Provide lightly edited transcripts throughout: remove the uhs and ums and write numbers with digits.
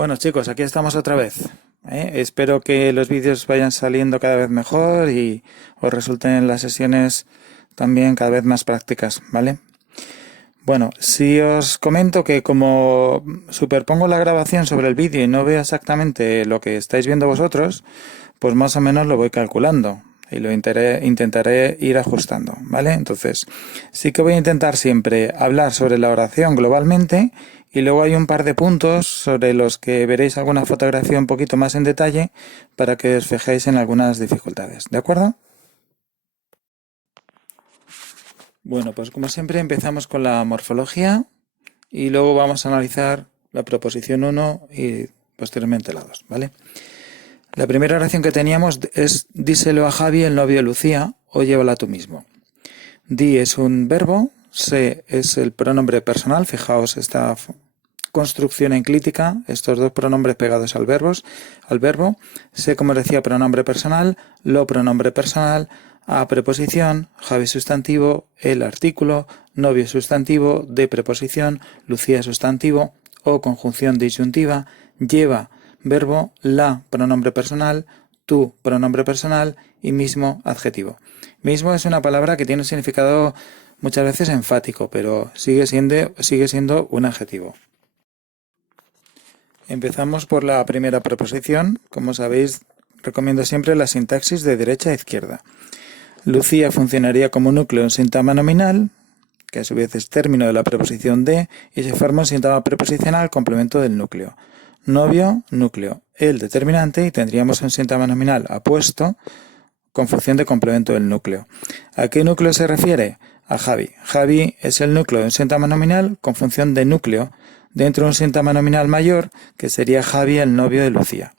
Bueno chicos, aquí estamos otra vez. Espero que los vídeos vayan saliendo cada vez mejor y os resulten las sesiones también cada vez más prácticas, ¿vale? Bueno, si os comento que como superpongo la grabación sobre el vídeo y no veo exactamente lo que estáis viendo vosotros, pues más o menos lo voy calculando y lo intentaré ir ajustando, ¿vale? Entonces, sí que voy a intentar siempre hablar sobre la oración globalmente y luego hay un par de puntos sobre los que veréis alguna fotografía un poquito más en detalle para que os fijéis en algunas dificultades, ¿de acuerdo? Bueno, pues como siempre empezamos con la morfología y luego vamos a analizar la proposición 1 y posteriormente la 2, ¿vale? La primera oración que teníamos es díselo a Javi, el novio de Lucía, o llévala tú mismo. Di es un verbo, se es el pronombre personal, fijaos esta construcción enclítica, estos dos pronombres pegados al verbo, se como decía pronombre personal, lo pronombre personal, a preposición, Javi sustantivo, el artículo, novio sustantivo, de preposición, Lucía sustantivo, o conjunción disyuntiva, lleva verbo, la pronombre personal, tú pronombre personal y mismo adjetivo. Mismo es una palabra que tiene un significado muchas veces enfático, pero sigue siendo un adjetivo. Empezamos por la primera preposición. Como sabéis, recomiendo siempre la sintaxis de derecha a izquierda. Lucía funcionaría como núcleo en síntoma nominal, que a su vez es término de la preposición de, y se forma un síntoma preposicional complemento del núcleo. Novio, núcleo, el determinante, y tendríamos un síntoma nominal apuesto con función de complemento del núcleo. ¿A qué núcleo se refiere? A Javi. Javi es el núcleo de un síntoma nominal con función de núcleo dentro de un síntoma nominal mayor, que sería Javi, el novio de Lucía.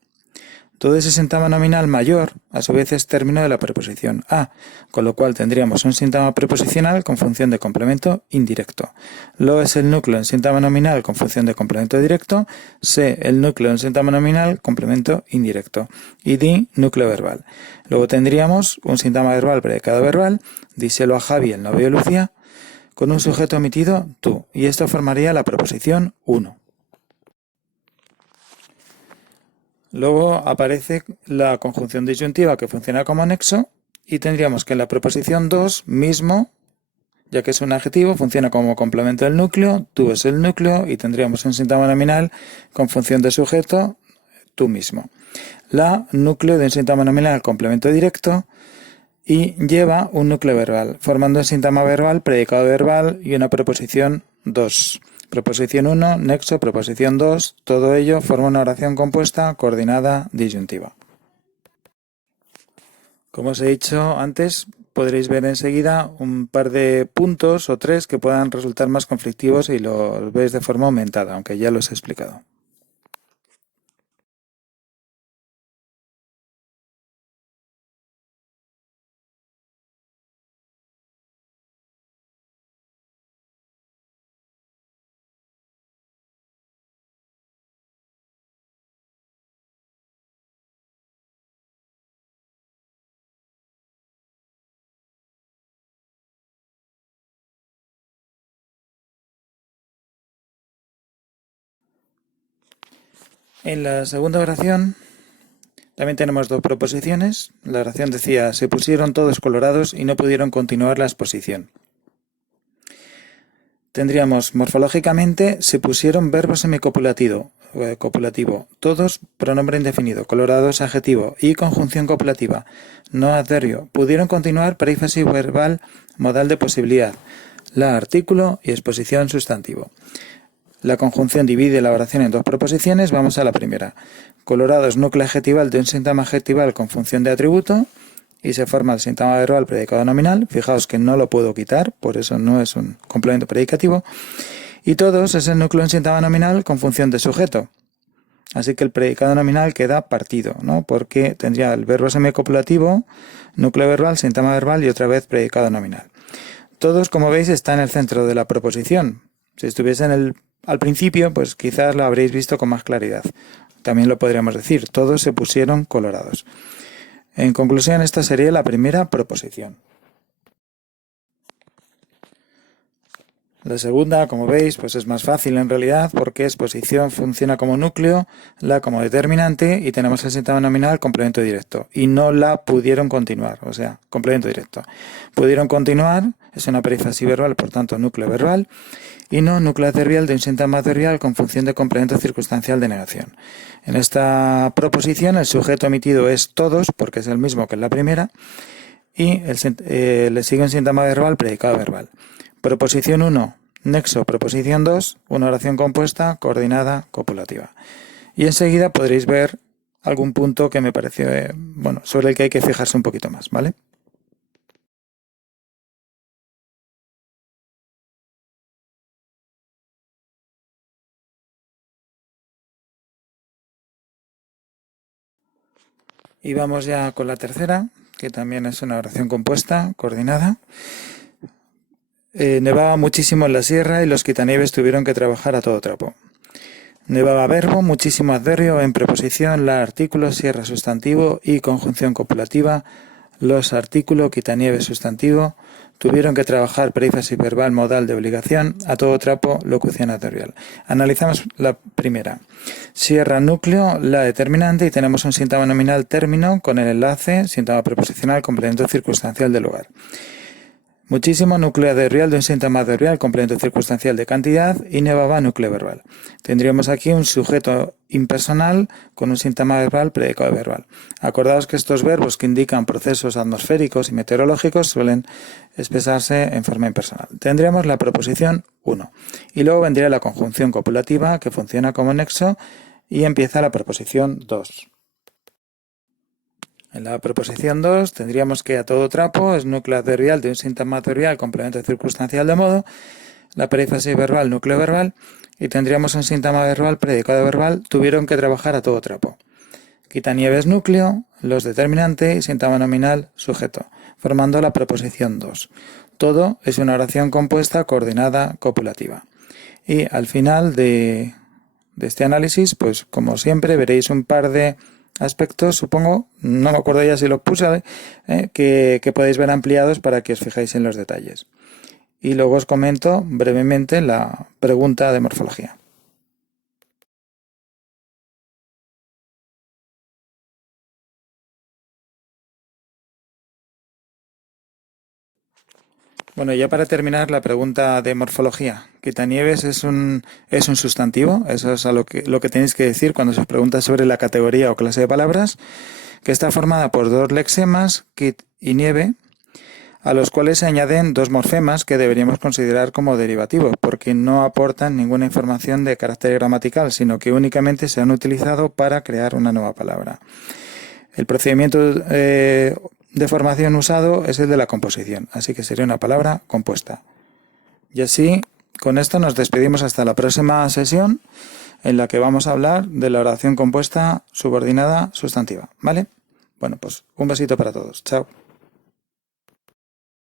Todo ese síntoma nominal mayor, a su vez, es término de la preposición a, con lo cual tendríamos un síntoma preposicional con función de complemento indirecto. Lo es el núcleo en síntoma nominal con función de complemento directo, se el núcleo en síntoma nominal complemento indirecto y di núcleo verbal. Luego tendríamos un síntoma verbal predicado verbal, díselo a Javi, el novio de Lucía, con un sujeto omitido tú, y esto formaría la preposición 1. Luego aparece la conjunción disyuntiva que funciona como anexo y tendríamos que en la preposición 2 mismo, ya que es un adjetivo, funciona como complemento del núcleo, tú es el núcleo y tendríamos un síntoma nominal con función de sujeto, tú mismo. La núcleo de un síntoma nominal complemento directo y lleva un núcleo verbal, formando un síntoma verbal, predicado verbal y una preposición 2. Preposición 1, nexo, preposición 2, todo ello forma una oración compuesta, coordinada, disyuntiva. Como os he dicho antes, podréis ver enseguida un par de puntos o tres que puedan resultar más conflictivos y los veis de forma aumentada, aunque ya los he explicado. En la segunda oración también tenemos dos proposiciones. La oración decía, se pusieron todos colorados y no pudieron continuar la exposición. Tendríamos morfológicamente, se pusieron verbo semicopulativo, todos pronombre indefinido, colorados adjetivo y conjunción copulativa, no adverbio. Pudieron continuar perífrasis verbal, modal de posibilidad, la artículo y exposición sustantivo. La conjunción divide la oración en dos proposiciones. Vamos a la primera. Colorados, núcleo adjetival de un síntoma adjetival con función de atributo y se forma el síntoma verbal predicado nominal. Fijaos que no lo puedo quitar, por eso no es un complemento predicativo. Y todos es el núcleo en síntoma nominal con función de sujeto. Así que el predicado nominal queda partido, ¿no? Porque tendría el verbo semicopulativo, núcleo verbal, síntoma verbal y otra vez predicado nominal. Todos, como veis, están en el centro de la proposición. Si estuviesen al principio, pues quizás lo habréis visto con más claridad. También lo podríamos decir, todos se pusieron colorados. En conclusión, esta sería la primera proposición. La segunda, como veis, pues es más fácil en realidad porque exposición funciona como núcleo, la como determinante y tenemos el síntoma nominal complemento directo. Y no la pudieron continuar, o sea, complemento directo. Pudieron continuar, es una perífrasis verbal, por tanto núcleo verbal, y no núcleo adverbial de un síntoma adverbial con función de complemento circunstancial de negación. En esta proposición el sujeto omitido es todos, porque es el mismo que en la primera, y le sigue un síntoma verbal predicado verbal. Proposición 1, nexo. Proposición 2, una oración compuesta, coordinada, copulativa. Y enseguida podréis ver algún punto que me pareció, sobre el que hay que fijarse un poquito más, ¿vale? Y vamos ya con la tercera, que también es una oración compuesta, coordinada. Nevaba muchísimo en la sierra y los quitanieves tuvieron que trabajar a todo trapo. Nevaba verbo, muchísimo adverbio, en preposición, la artículo, sierra sustantivo y conjunción copulativa, los artículo, quitanieves sustantivo, tuvieron que trabajar perífrasis verbal modal de obligación, a todo trapo, locución adverbial. Analizamos la primera. Sierra núcleo, la determinante y tenemos un síntoma nominal término con el enlace, síntoma preposicional, complemento circunstancial del lugar. Muchísimo núcleo adverbial de un síntoma adverbial, complemento circunstancial de cantidad y nevaba núcleo verbal. Tendríamos aquí un sujeto impersonal con un síntoma verbal predicado verbal. Acordaos que estos verbos que indican procesos atmosféricos y meteorológicos suelen expresarse en forma impersonal. Tendríamos la proposición 1 y luego vendría la conjunción copulativa que funciona como nexo y empieza la proposición 2. En la proposición 2 tendríamos que a todo trapo es núcleo adverbial de un síntoma adverbial complemento circunstancial de modo, la perífrasis verbal núcleo verbal y tendríamos un síntoma verbal predicado verbal tuvieron que trabajar a todo trapo. Quitanieves núcleo, los determinante y síntoma nominal sujeto, formando la proposición 2. Todo es una oración compuesta, coordinada, copulativa. Y al final de este análisis, pues como siempre veréis un par de aspectos, supongo, no me acuerdo ya si los puse, que podéis ver ampliados para que os fijáis en los detalles. Y luego os comento brevemente la pregunta de morfología. Bueno, ya para terminar, la pregunta de morfología. Quitanieves es un sustantivo, eso es lo que tenéis que decir cuando se os pregunta sobre la categoría o clase de palabras, que está formada por dos lexemas, quit y nieve, a los cuales se añaden dos morfemas que deberíamos considerar como derivativos, porque no aportan ninguna información de carácter gramatical, sino que únicamente se han utilizado para crear una nueva palabra. El procedimiento de formación usado es el de la composición, así que sería una palabra compuesta. Y así, con esto nos despedimos hasta la próxima sesión, en la que vamos a hablar de la oración compuesta subordinada sustantiva, ¿vale? Bueno, pues un besito para todos. Chao.